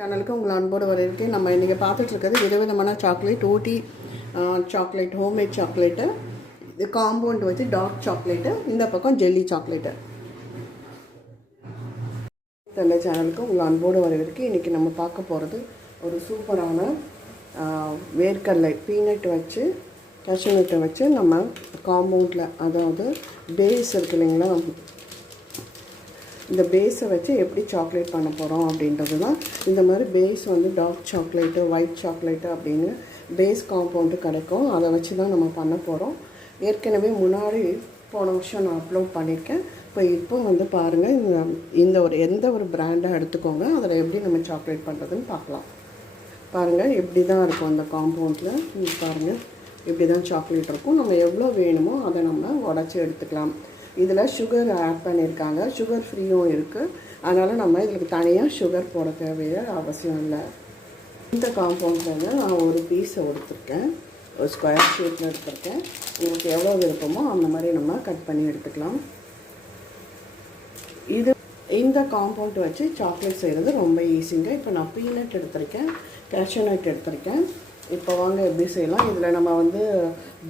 சேனலுக்கு உங்களை அன்போடு வரவேற்க நம்ம இன்றைக்கி பார்த்துட்ருக்கிறது விதவிதமான chocolate Ooty chocolate homemade chocolate இது காம்பவுண்ட் வச்சு டார்க் சாக்லேட்டு இந்த பக்கம் ஜெல்லி சாக்லேட்டு தந்தை சேனலுக்கு உங்களை அன்போடு வரவேற்கு இன்றைக்கி நம்ம பார்க்க போகிறது ஒரு சூப்பரான வேர்க்கடலை பீனட் வச்சு கேஷ்யூநட்டை வச்சு நம்ம காம்பவுண்டில் அதாவது பேஸ் இருக்கு இல்லைங்களா இந்த பேஸை வச்சு எப்படி சாக்லேட் பண்ண போகிறோம் அப்படின்றது தான் இந்த மாதிரி பேஸ் வந்து டார்க் சாக்லேட்டு ஒயிட் சாக்லேட்டு அப்படின்னு பேஸ் காம்பவுண்டு கிடைக்கும். அதை வச்சு தான் நம்ம பண்ண போகிறோம் ஏற்கனவே முன்னாடி போன வருஷம் நான் அப்லோட் பண்ணியிருக்கேன். இப்போ இப்போ வந்து பாருங்கள் இந்த இந்த ஒரு எந்த ஒரு பிராண்டாக எடுத்துக்கோங்க அதில் எப்படி நம்ம சாக்லேட் பண்ணுறதுன்னு பார்க்கலாம். பாருங்கள் இப்படி தான் இருக்கும் அந்த காம்பவுண்டில் பாருங்கள் இப்படி தான் சாக்லேட் இருக்கும். நம்ம எவ்வளோ வேணுமோ அதை நம்ம உடச்சி எடுத்துக்கலாம். இதில் சுகர் ஆட் பண்ணியிருக்காங்க. சுகர் ஃப்ரீயும் இருக்குது அதனால் நம்ம இதுக்கு தனியாக சுகர் போட தேவைய அவசியம் இல்லை. இந்த காம்பவுண்டில் நான் ஒரு பீஸை எடுத்திருக்கேன். ஒரு ஸ்கொயர் ஷேப்பில் எடுத்திருக்கேன். உங்களுக்கு எவ்வளோ விருப்பமோ அந்த மாதிரி நம்ம கட் பண்ணி எடுத்துக்கலாம். இது இந்த காம்பவுண்ட் வச்சு சாக்லேட் செய்கிறது ரொம்ப ஈஸிங்க இப்போ நான் பீனட் எடுத்திருக்கேன். கேஷ்யூ நட் எடுத்திருக்கேன். இப்போ வாங்க எப்படி செய்யலாம்? இதில் நம்ம வந்து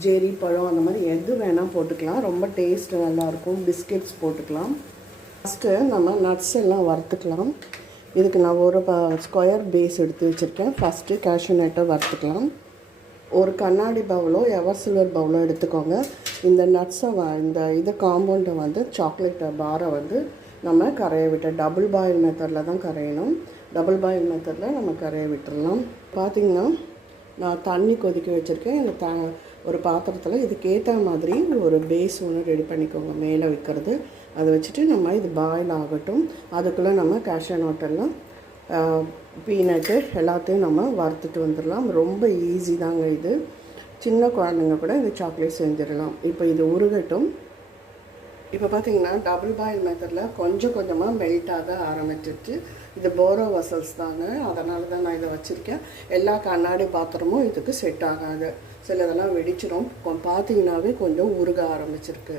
ஜெரி பழம் அந்த மாதிரி எது வேணால் போட்டுக்கலாம். ரொம்ப டேஸ்ட் நல்லாயிருக்கும். பிஸ்கெட்ஸ் போட்டுக்கலாம். ஃபஸ்ட்டு நம்ம நட்ஸ் எல்லாம் வறுத்துக்கலாம். இதுக்கு நான் ஒரு ப ஸ்கொயர் பேஸ் எடுத்து வச்சுருக்கேன். ஃபஸ்ட்டு கேஷ்யூ நட்டை வறுத்துக்கலாம். ஒரு கண்ணாடி பவுலோ எவர் சில்வர் பவுலோ எடுத்துக்கோங்க. இந்த நட்ஸை வ இந்த இது காம்பவுண்டை வந்து சாக்லேட் பாரை வந்து நம்ம கரைய விட்ட டபுள் பாயில் மெத்தடில் தான் கரையணும். டபுள் பாயில் மெத்தடில் நம்ம கரைய விட்டுடலாம் பார்த்திங்கன்னா நான் தண்ணி கொதிக்க வச்சுருக்கேன். இந்த த ஒரு பாத்திரத்தில் இதுக்கேற்ற மாதிரி ஒரு பேஸ் ஒன்று ரெடி பண்ணிக்கோங்க. மேலே வைக்கிறது. அதை வச்சுட்டு நம்ம இது பாயில் ஆகட்டும். அதுக்குள்ளே நம்ம கேஷ்யூ நோட்டெல்லாம் பீனட்டு எல்லாத்தையும் நம்ம வறுத்துட்டு வந்துடலாம். ரொம்ப ஈஸி தாங்க இது. சின்ன குழந்தைங்க கூட இந்த சாக்லேட் செஞ்சிடலாம். இப்போ இது உருகட்டும். இப்போ பார்த்தீங்கன்னா டபுள் பாயில் மெத்தடில் கொஞ்சம் கொஞ்சமாக மெல்ட் ஆக ஆரம்பிச்சிருச்சு. இது போரோ வசல்ஸ் தாங்க. அதனால தான் நான் இதை வச்சுருக்கேன். எல்லா கண்ணாடி பாத்திரமும் இதுக்கு செட் ஆகாது. சில இதெல்லாம் வெடிச்சிடும். பார்த்தீங்கன்னாவே கொஞ்சம் உருக ஆரம்பிச்சிருக்கு.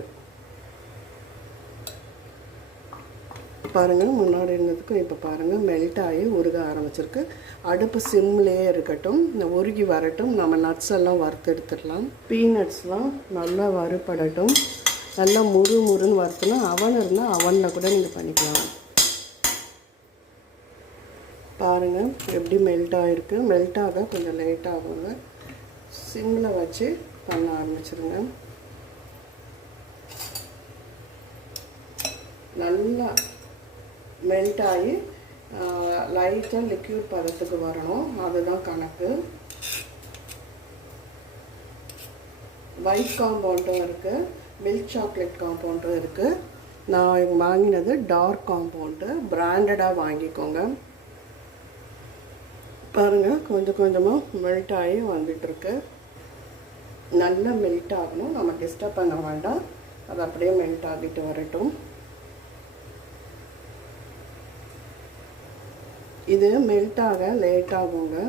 பாருங்கள் முன்னாடி இருந்ததுக்கும் இப்போ பாருங்கள் மெல்ட் ஆகி உருக ஆரம்பிச்சிருக்கு. அடுப்பு சிம்லேயே இருக்கட்டும் இந்த உருகி வரட்டும் நம்ம நட்ஸ் எல்லாம் வறுத்து எடுத்துடலாம். பீனட்ஸ்லாம் நல்லா வறுபடட்டும். நல்லா முறு முறுன்னு வறுத்துனா அவன் இருந்தால் அவனில் கூட நீங்கள் பண்ணிக்கலாம். பாருங்கள் எப்படி மெல்ட் ஆகிருக்கு மெல்ட் ஆக கொஞ்சம் லேட் ஆகுங்க. சிம்மில் வச்சு பண்ண ஆரம்பிச்சிருங்க. நல்லா மெல்ட் ஆகி லைட்டாக லிக்யூட் பதத்துக்கு வரணும். அதுதான் கணக்கு. ஒயிட் காம்பவுண்டும் இருக்குது மில்க் சாக்லேட் காம்பவுண்டும் இருக்குது நான் வாங்கினது டார்க் காம்பவுண்டு பிராண்டடாக வாங்கிக்கோங்க. பாருங்கள் கொஞ்சம் கொஞ்சமாக மெல்ட் ஆகி வந்துட்டுருக்கு நல்லா மெல்ட் ஆகணும். நம்ம டிஸ்டர்ப் பண்ண வேண்டாம். அது அப்படியே மெல்ட் ஆகிட்டு வரட்டும். இது மெல்ட் ஆக லேட் ஆகுங்க.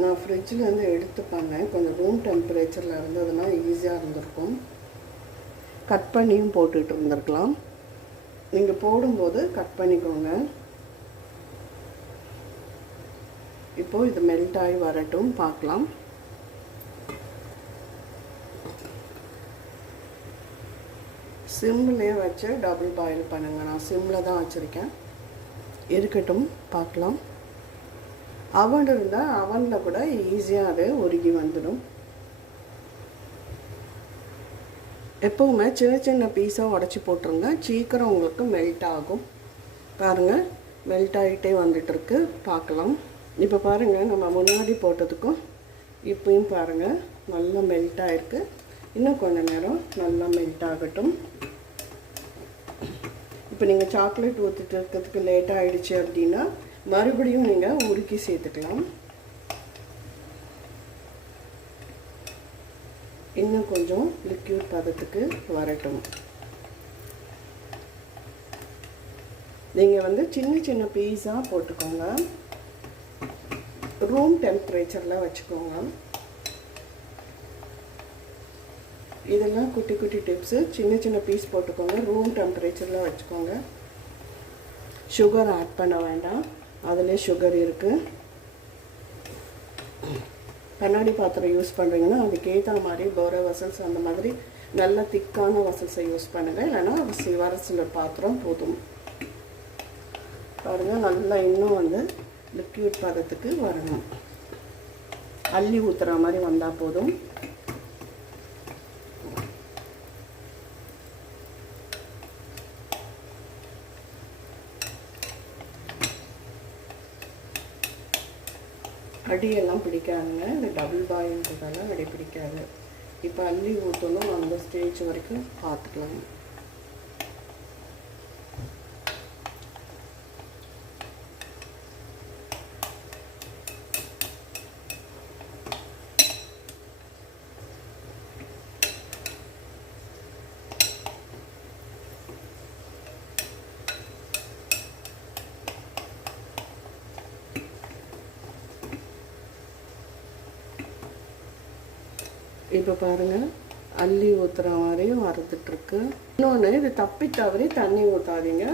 நான் ஃப்ரிட்ஜிலேருந்து எடுத்து பண்ணேன். கொஞ்சம் ரூம் டெம்பரேச்சரில் இருந்ததுன்னா ஈஸியாக இருந்திருக்கும். கட் பண்ணியும் போட்டுட்டு இருந்திருக்கலாம். நீங்கள் போடும்போது கட் பண்ணிக்கோங்க. இப்போ இது மெல்ட் ஆகி வரட்டும் பார்க்கலாம். சிம்லேயே வச்சு டபுள் பாயில் பண்ணுங்க. நான் சிம்மில் தான் வச்சுருக்கேன். இருக்கட்டும் பார்க்கலாம். அவன் இருந்தால் அவனில் கூட ஈஸியாக அது உருகி வந்துடும். எப்போவுமே சின்ன சின்ன பீஸாக உடச்சி போட்டுருங்க. சீக்கிரம் உங்களுக்கு மெல்ட் ஆகும். பாருங்கள் மெல்ட் ஆகிட்டே வந்துட்டுருக்கு பார்க்கலாம். இப்போ பாருங்கள் நம்ம முன்னாடி போட்டதுக்கும் இப்பயும் பாருங்கள் நல்லா மெல்ட் ஆகிருக்கு இன்னும் கொஞ்ச நேரம் நல்லா மெல்ட் ஆகட்டும். இப்போ நீங்கள் சாக்லேட் ஊற்றிட்டு இருக்கிறதுக்கு லேட் ஆகிடுச்சு அப்படின்னா மறுபடியும் நீங்கள் உருக்கி சேர்த்துக்கலாம். இன்னும் கொஞ்சம் லிக்யூட் பதத்துக்கு வரட்டும். நீங்கள் வந்து சின்ன சின்ன பீஸாக போட்டுக்கோங்க. ரூம் டெம்பரேச்சரில் வச்சுக்கோங்க. இதெல்லாம் குட்டி குட்டி டிப்ஸு சின்ன சின்ன பீஸ் போட்டுக்கோங்க. ரூம் டெம்பரேச்சரில் வச்சுக்கோங்க. சுகர் ஆட் பண்ண வேண்டாம். அதிலே சுகர் இருக்குது கண்ணாடி பாத்திரம் யூஸ் பண்ணுறீங்கன்னா அதுக்கேற்ற மாதிரி போர வசல்ஸ் அந்த மாதிரி நல்ல திக்கான வசல்ஸை யூஸ் பண்ணுங்கள் இல்லைன்னா சிவரசில் பாத்திரம் போதும். பாருங்கள் நல்லா இன்னும் வந்து லிக்யூட் பதத்துக்கு வரணும். அள்ளி ஊற்றுற மாதிரி வந்தால் போதும். அடியெல்லாம் பிடிக்காதுங்க. இந்த டபுள் பாயின்றதால அடி பிடிக்காது. இப்போ அள்ளி ஊற்றணும் அந்த ஸ்டேஜ் வரைக்கும் பார்த்துக்கலாம். இப்போ பாருங்கள் அள்ளி ஊற்றுற மாதிரியும் வறுத்துட்ருக்கு இன்னொன்று இது தப்பி தவறி தண்ணி ஊற்றாதீங்க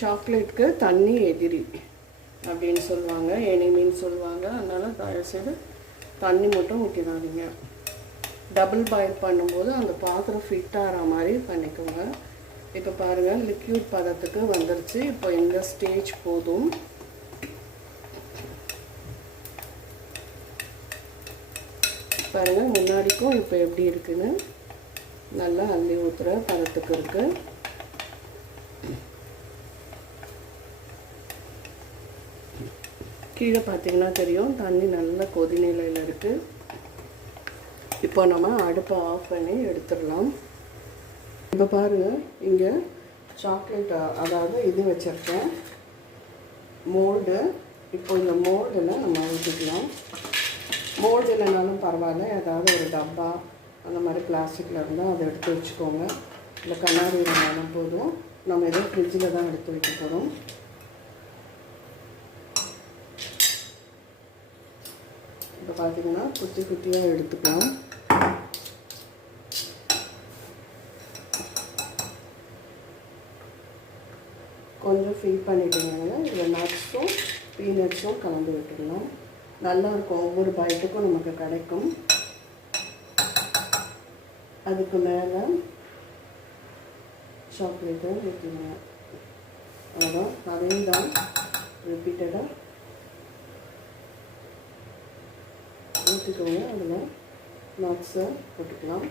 சாக்லேட்டுக்கு தண்ணி எதிரி அப்படின்னு சொல்லுவாங்க எனிமின்னு சொல்லுவாங்க. அதனால் தயவுசெய்து தண்ணி மட்டும் ஊற்றிடாதீங்க டபுள் பாயில் பண்ணும்போது அந்த பாத்திரம் ஃபிட் ஆகிற மாதிரி பண்ணிக்கோங்க. இப்போ பாருங்கள் லிக்யூட் பதத்துக்கு வந்துருச்சு. இப்போ இந்த ஸ்டேஜ் போதும். பாருங்கள் முன்னாடிக்கும் இப்போ எப்படி இருக்குன்னு? நல்லா அள்ளி ஊற்றுற பதத்துக்கு இருக்கு. கீழே பார்த்தீங்கன்னா தெரியும். தண்ணி நல்ல கொதிநிலையில் இருக்குது இப்போ நம்ம அடுப்பை ஆஃப் பண்ணி எடுத்துடலாம். இப்போ பாருங்கள் இங்கே சாக்லேட் அதாவது இது வச்சுருக்கேன். மோல்டு இப்போ இந்த மோல்டில் நம்ம ஊற்றிக்கலாம் மோல்டு இல்லைனாலும் பரவாயில்ல. ஏதாவது ஒரு டப்பா அந்த மாதிரி பிளாஸ்டிக்கில் இருந்தால் அதை எடுத்து வச்சுக்கோங்க. இல்லை கண்ணாடி இருந்தாலும் போதும். நம்ம ஏதோ ஃப்ரிட்ஜில் தான் எடுத்து வைக்க போகிறோம் இப்போ பார்த்திங்கன்னா குட்டி குட்டியாக எடுத்துக்கலாம். கொஞ்சம் ஃபில் பண்ணிட்டீங்கன்னா இதில் நட்ஸும் பீனட்ஸும் கலந்து விட்டுடலாம். நல்லாயிருக்கும். ஒவ்வொரு பைட்டுக்கும் நமக்கு கிடைக்கும். அதுக்கு மேலே சாக்லேட்டை ஊற்றிடுங்க அதான் அதையும் தான் ரிப்பீட்டடாக ஊற்றிக்கோங்க அதில் நட்ஸை போட்டுக்கலாம்.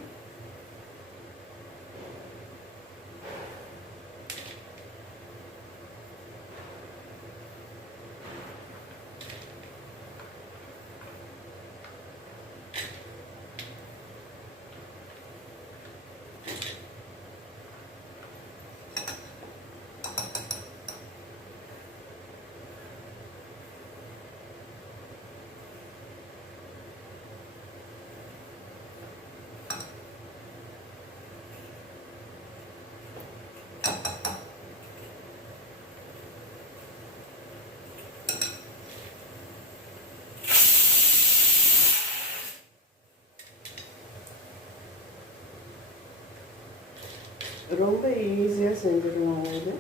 ரொம்ப ஈஸியாக செஞ்சுடுவாங்க இது.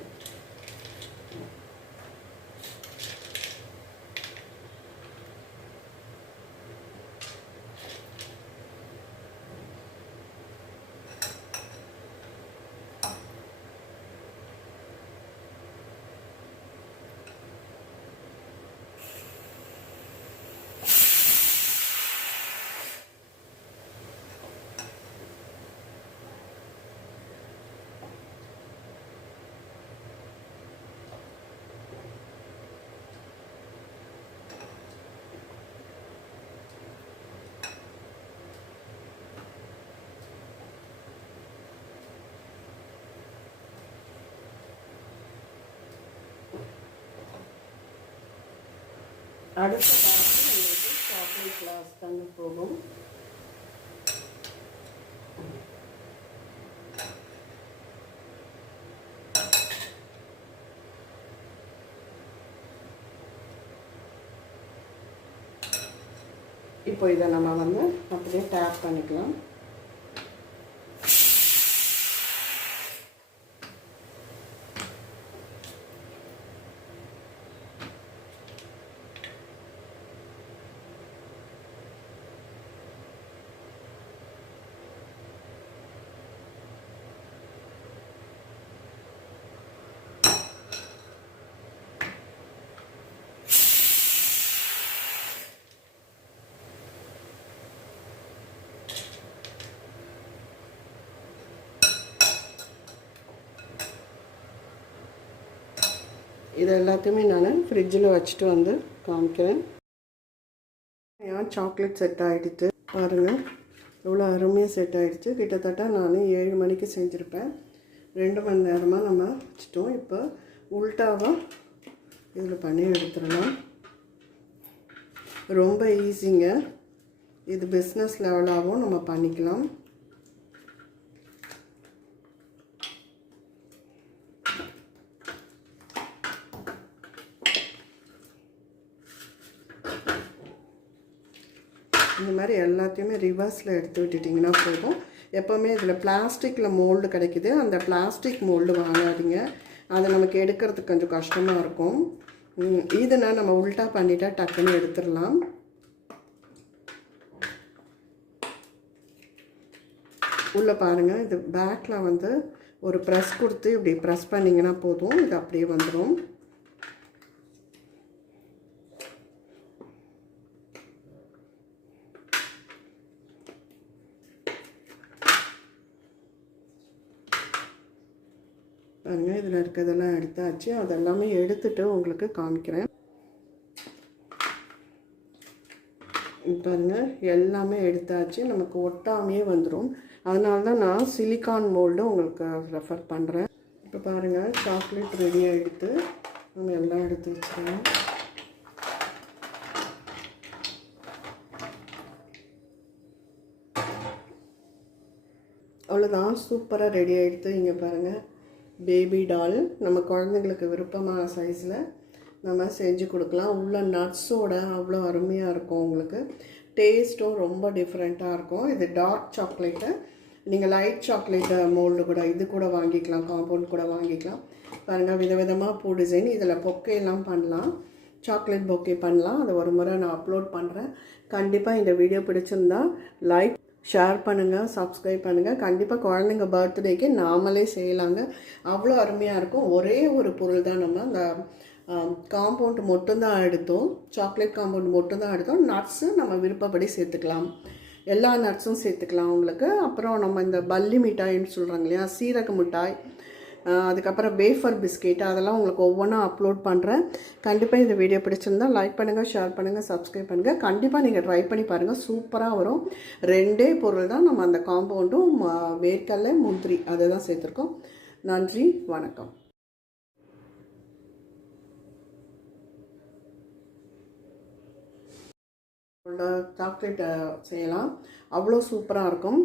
அடுத்த பார்த்து உங்களுக்கு சாக்லேட் கிளாஸ் தாங்க போகும். இப்போ இதை நம்ம வந்து அப்படியே டேப் பண்ணிக்கலாம். இது எல்லாத்தையுமே நான் ஃப்ரிட்ஜில் வச்சுட்டு வந்து காமிக்கிறேன். ஏன் சாக்லேட் செட் ஆகிடுச்சு பாருங்கள் எவ்வளோ அருமையாக செட் ஆகிடுச்சு கிட்டத்தட்ட நான் ஏழு மணிக்கு செஞ்சுருப்பேன். ரெண்டு மணி நேரமாக நம்ம வச்சுட்டோம். இப்போ உல்ட்டாவாக இதில் பண்ணி எடுத்துடலாம். ரொம்ப ஈஸிங்க இது பிஸ்னஸ் லெவலாகவும் நம்ம பண்ணிக்கலாம். இந்த மாதிரி எல்லாத்தையுமே ரிவர்ஸில் எடுத்து விட்டுட்டிங்கன்னா போதும். எப்போவுமே இதில் பிளாஸ்டிக்கில் மோல்டு கிடைக்குது. அந்த பிளாஸ்டிக் மோல்டு வாங்காதீங்க. அதை நமக்கு எடுக்கிறதுக்கு கொஞ்சம் கஷ்டமாக இருக்கும். இதுனா நம்ம உல்ட்டா பண்ணிட்டா டக்குன்னு எடுத்துடலாம். உள்ளே பாருங்கள் இது பேக்கில் வந்து ஒரு ப்ரெஸ் கொடுத்து இப்படி ப்ரெஸ் பண்ணிங்கன்னா போதும். இது அப்படியே வந்துடும் இருக்கிறதெல்லாம் எடுத்தாச்சு. அதெல்லாமே எடுத்துட்டு உங்களுக்கு காமிக்கிறேன். பாருங்கள் எல்லாமே எடுத்தாச்சு. நமக்கு ஒட்டாமையே வந்துடும் அதனால தான் நான் சிலிக்கான் மோல்டு உங்களுக்கு ரெஃபர் பண்ணுறேன் இப்போ பாருங்கள் சாக்லேட் ரெடி ஆகிடுத்து நம்ம எல்லாம் எடுத்து வச்சுக்கலாம். அவ்வளோதான் சூப்பராக ரெடி ஆகிடுது இங்கே பாருங்கள் பேபி டால். நம்ம குழந்தைங்களுக்கு விருப்பமான சைஸில் நம்ம செஞ்சு கொடுக்கலாம். உள்ள நட்ஸோட அவ்வளோ அருமையாக இருக்கும் உங்களுக்கு. டேஸ்ட்டும் ரொம்ப டிஃப்ரெண்ட்டாக இருக்கும். இது டார்க் சாக்லேட்டு நீங்கள் லைட் சாக்லேட்டை மோல்டு கூட இது கூட வாங்கிக்கலாம். காம்பவுண்ட் கூட வாங்கிக்கலாம். பாருங்கள் விதவிதமாக பூ டிசைன் இதில் பொக்கையெல்லாம் பண்ணலாம். சாக்லேட் பொக்கே பண்ணலாம். அதை ஒரு முறை நான் அப்லோட் பண்ணுறேன் கண்டிப்பாக இந்த வீடியோ பிடிச்சிருந்தா லைக் ஷேர் பண்ணுங்கள் சப்ஸ்கிரைப் பண்ணுங்கள் கண்டிப்பாக குழந்தைங்க பர்த்டேக்கு நாமளே செய்யலாங்க. அவ்வளோ அருமையாக இருக்கும். ஒரே ஒரு பொருள் தான் நம்ம அந்த காம்பவுண்ட் மட்டும்தான் எடுத்தோம். சாக்லேட் காம்பவுண்ட் மட்டும்தான் எடுத்தோம். நட்ஸு நம்ம விருப்பப்படி சேர்த்துக்கலாம். எல்லா நட்ஸும் சேர்த்துக்கலாம் உங்களுக்கு. அப்புறம் நம்ம இந்த பல்லி மிட்டாய்ன்னு சொல்கிறாங்க இல்லையா? சீரக மிட்டாய். அதுக்கப்புறம் வேஃபர் பிஸ்கெட் அதெல்லாம் உங்களுக்கு ஒவ்வொன்றா அப்லோட் பண்ணுறேன் கண்டிப்பாக இந்த வீடியோ பிடிச்சிருந்தா லைக் பண்ணுங்கள் ஷேர் பண்ணுங்கள் சப்ஸ்கிரைப் பண்ணுங்கள் கண்டிப்பாக நீங்கள் ட்ரை பண்ணி பாருங்கள் சூப்பராக வரும். ரெண்டே பொருள் தான் நம்ம அந்த காம்பவுண்டும் ம- வேர்க்கடலை முந்திரி அதை தான் சேர்த்துருக்கோம். நன்றி வணக்கம். சாக்லேட் செய்யலாம். அவ்வளோ சூப்பராக இருக்கும்.